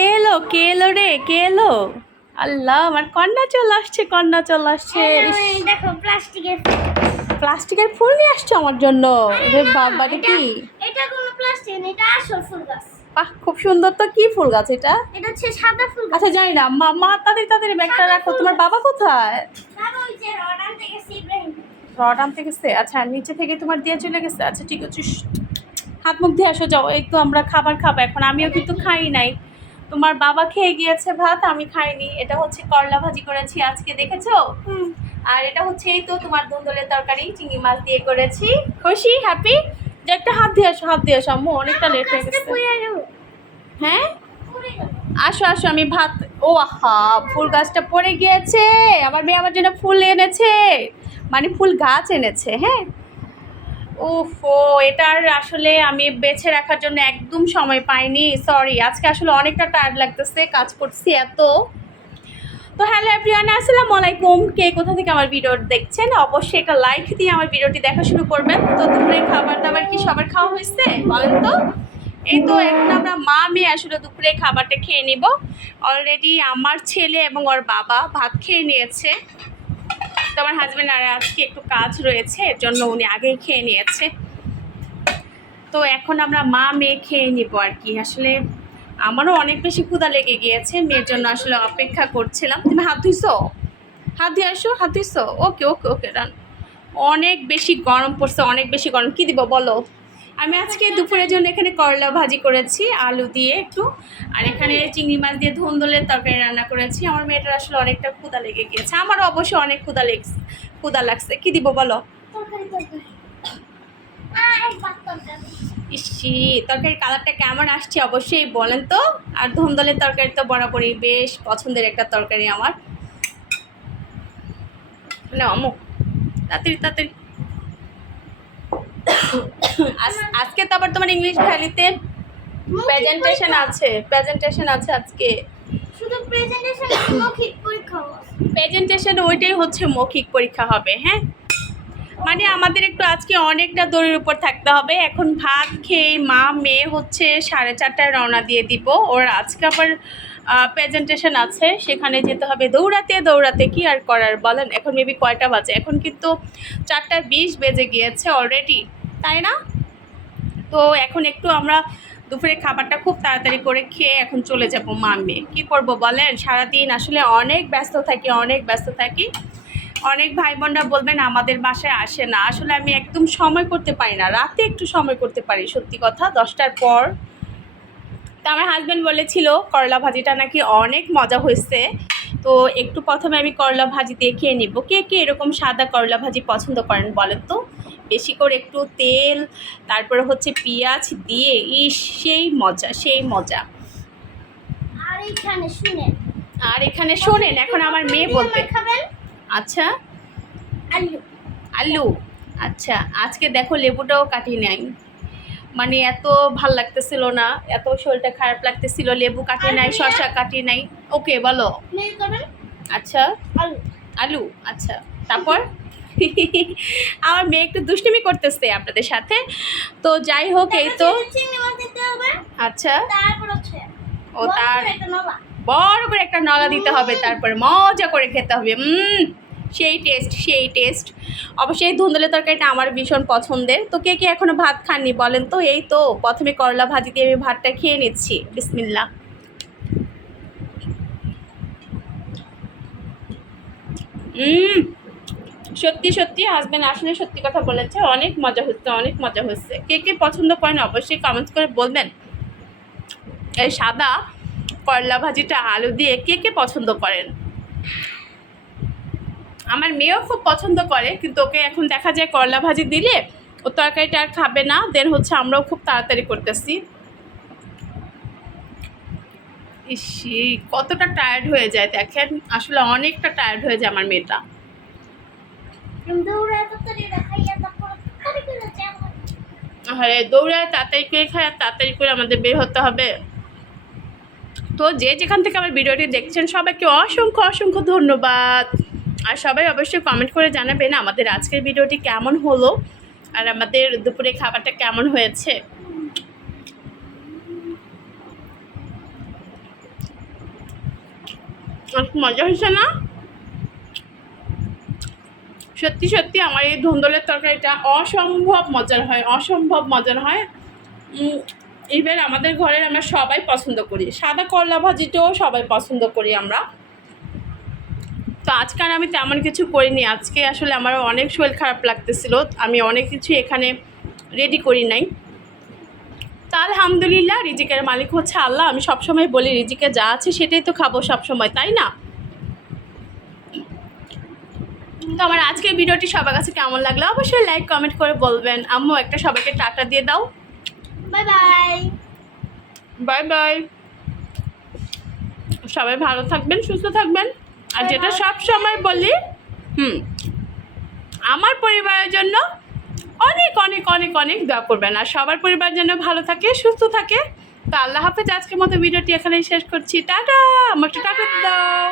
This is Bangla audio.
কে এলো রে, কে এলো? আল্লাহ, আমার কন্যা চলে আসছে, কন্যা চলে আসছে। দেখো প্লাস্টিকের ফুল নিয়ে আসছো আমার জন্য? রে বাবা, কি এটা কোনো প্লাস্টিক না, এটা আসল ফুল গাছ। বাহ, খুব সুন্দর তো। কি ফুল গাছ এটা? এটা হচ্ছে সাদা ফুল গাছ। আচ্ছা, জানি না। মা তাড়াতাড়ি ব্যাগটা রাখো। তোমার বাবা কোথায়? বাবা ওই যে রডান থেকে ইব্রাহিম রড আনতে গেছে। আচ্ছা, নিচে থেকে তোমার দিয়ে চলে গেছে। আচ্ছা, ঠিক আছে। হাত মুখ দিয়ে আসো, যাও। এই তো আমরা খাবার খাবো এখন। আমিও কিন্তু খাই নাই। তোমার বাবা খেয়ে গিয়েছে ভাত, আমি খাইনি। এটা হচ্ছে করলা ভাজি করেছি আজকে, দেখেছো? আর এটা হচ্ছে এই তো তোমার ধুন্দুলের তরকারি চিংড়ি মাছ দিয়ে করেছি। খুশি, হ্যাপি? যে একটা হাত দিয়ে আসো, হাত দিয়ে আসো। আম্মু অনেকটা লেট হয়ে গেছে। হ্যাঁ, আসো আসো, আমি ভাত। ও আহা, ফুল গাছটা পড়ে গিয়েছে। আমার মেয়ে আমার জন্য ফুল এনেছে, মানে ফুল গাছ এনেছে। হ্যাঁ, ওফো, এটার আসলে আমি বেছে রাখার জন্য একদম সময় পাইনি। সরি, আজকে আসলে অনেকটা টায়ার্ড লাগতেছে, কাজ করছি এত। তো হ্যালো এভরিওয়ান, আসসালামু আলাইকুম। কে কোথা থেকে আমার ভিডিও দেখছেন অবশ্যই একটা লাইক দিয়ে আমার ভিডিওটি দেখা শুরু করবেন। তো দুপুরে খাবার দাবার কি সবার খাওয়া হয়েছে বলেন তো? এই তো এখন আমরা মা মেয়ে আসলে দুপুরে খাবারটা খেয়ে নিব। অলরেডি আমার ছেলে এবং ওর বাবা ভাত খেয়ে নিয়েছে। তো আমার হাজব্যান্ড আর আজকে একটু কাজ রয়েছে, এর জন্য উনি আগেই খেয়ে নিয়েছে। তো এখন আমরা মা মেয়ে খেয়ে নিব আর কি। আসলে আমারও অনেক বেশি ক্ষুধা লেগে গিয়েছে, মেয়ের জন্য আসলে অপেক্ষা করছিলাম। তুমি হাত ধুইছো? হাত দিয়ে আসো, হাত ধুইছো? ওকে ওকে ওকে, রান। অনেক বেশি গরম পড়ছে, অনেক বেশি গরম। কি দিব বলো? আমি আজকে দুপুরের জন্য এখানে করলা ভাজি করেছি আলু দিয়ে একটু, আর এখানে চিংড়ি মাছ দিয়ে ধুন্দুলের তরকারি রান্না করেছি। আমার মেয়েটার আসলে অনেকটা ক্ষুধা লেগে গিয়েছে, আমারও অবশ্যই অনেক ক্ষুধা লাগছে। কি দিব বলো? ইসি, তরকারির কালারটা কেমন আসছে অবশ্যই বলেন তো। আর ধুন্দুলের তরকারি তো বরাবরই বেশ পছন্দের একটা তরকারি আমার। না আম্মু, তাড়াতাড়ি তাড়াতাড়ি। আজকে তো আবার তোমার ইংলিশ ভ্যালিতে প্রেজেন্টেশন আছে আজকে। শুধু প্রেজেন্টেশন, মৌখিক পরীক্ষা। প্রেজেন্টেশন ওইটাই হচ্ছে মৌখিক পরীক্ষা হবে। হ্যাঁ, মানে আমাদের একটু আজকে অনেকটা দৌড়ের উপর থাকতে হবে। এখন ভাত খেয়ে মা মেয়ে হচ্ছে 4:30টায় রওনা দিয়ে দিব। ওর আজকে আবার প্রেজেন্টেশন আছে, সেখানে যেতে হবে দৌড়াতে দৌড়াতে। কি আর করার বলেন? এখন মেবি কয়টা বাজে? এখন কিন্তু 4:20 বেজে গিয়েছে অলরেডি, তাই না? তো এখন একটু আমরা দুপুরে খাবারটা খুব তাড়াতাড়ি করে খেয়ে এখন চলে যাব মা মেয়ে। কী করবো বলেন? সারাদিন আসলে অনেক ব্যস্ত থাকি। অনেক ভাই বোনরা বলবেন আমাদের বাসায় আসে না। আসলে আমি একদম সময় করতে পারি না, রাতে একটু সময় করতে পারি, সত্যি কথা, 10টার পর। তো আমার হাজব্যান্ড বলেছিল করলা ভাজিটা নাকি অনেক মজা হয়েছে। তো একটু প্রথমে আমি করলা ভাজি দিয়ে খেয়ে নিব। কে কে এরকম সাদা করলা ভাজি পছন্দ করেন বলেন তো? বেশি করে একটু তেল, তারপরে হচ্ছে পেঁয়াজ দিয়ে, সেই মজা। আর এখানে শোনেন, এখন আমার মেয়ে বলবে। আচ্ছা, আলু। আচ্ছা, আজকে দেখো লেবুটাও কাটি নাই, মানে এত ভাল লাগতেছিল না, এত শরীরটা খারাপ লাগতেছিল। লেবু কাটি নাই, শসা কাটি নাই। ওকে বলো। আচ্ছা, আলু। আচ্ছা, তারপর আমার মেয়ে একটু দুষ্টুমি করতেছে আপনাদের সাথে। তো যাই হোক, এই তো। আচ্ছা, ও তার বড় করে একটা নলা দিতে হবে, তারপরে মজা করে খেতে হবে। সেই টেস্ট। অবশ্যই ধুন্দুলের তরকারিটা আমার ভীষণ পছন্দের। তো কে কে এখনো ভাত খাননি বলেন তো? এই তো প্রথমে করলা ভাজি দিয়ে আমি ভাতটা খেয়ে নিচ্ছি। বিসমিল্লাহ। সত্যি হাজব্যান্ড আসলে সত্যি কথা বলেছে, অনেক মজা হচ্ছে। কে কে পছন্দ করেন অবশ্যই কমেন্টস করে বলবেন। এই সাদা করলা ভাজিটা আলু দিয়ে কে কে পছন্দ করেন? আমার মেয়েও খুব পছন্দ করে, কিন্তু ওকে এখন দেখা যায় করলা ভাজি দিলে ও তরকারিটা আর খাবে না। দেন হচ্ছে আমরাও খুব তাড়াতাড়ি করতেছি। ইসি, কতটা টায়ার্ড হয়ে যায় দেখেন, আসলে অনেকটা টায়ার্ড হয়ে যায় আমার মেয়েটা। হ্যাঁ, দৌড়ায় তাড়াতাড়ি করে খায়, আর তাড়াতাড়ি করে আমাদের বের হতে হবে। তো যে যেখান থেকে আমার ভিডিওটি দেখছেন সবাইকে অসংখ্য ধন্যবাদ। আর সবাই অবশ্যই কমেন্ট করে জানাবেন আমাদের আজকের ভিডিওটি কেমন হলো, আর আমাদের দুপুরে খাবারটা কেমন হয়েছে। মজা হয়েছে না? সত্যি সত্যি আমার এই ধুন্দলের তরকারিটা অসম্ভব মজার হয়, অসম্ভব মজার হয়। ইভেন আমাদের ঘরের আমরা সবাই পছন্দ করি, সাদা করলা ভাজিটাও সবাই পছন্দ করি আমরা। তো আজকে আর আমি তেমন কিছু করিনি, আজকে আসলে আমার অনেক শরীর খারাপ লাগতেছিল, আমি অনেক কিছু এখানে রেডি করি নাই। তা আলহামদুলিল্লাহ, রিজিকের মালিক হচ্ছে আল্লাহ। আমি সবসময় বলি রিজিকে যা আছে সেটাই তো খাবো সবসময়, তাই না? তো আমার আজকের ভিডিওটি সবার কাছে কেমন লাগলো অবশ্যই লাইক কমেন্ট করে বলবেন। আম্মু একটা সবাইকে টাটা দিয়ে দাও। Bye bye. Bye bye. সবাই ভালো থাকবেন, সুস্থ থাকবেন। আর যেটা সব সময় বলি, আমার পরিবারের জন্য অনেক অনেক অনেক অনেক দোয়া করবেন, আর সবার পরিবার যেন ভালো থাকে, সুস্থ থাকে। তো আল্লাহ হাফেজ। আজকের মতো ভিডিওটি এখানেই শেষ করছি। টাটা। আমাকে টাটা দাও।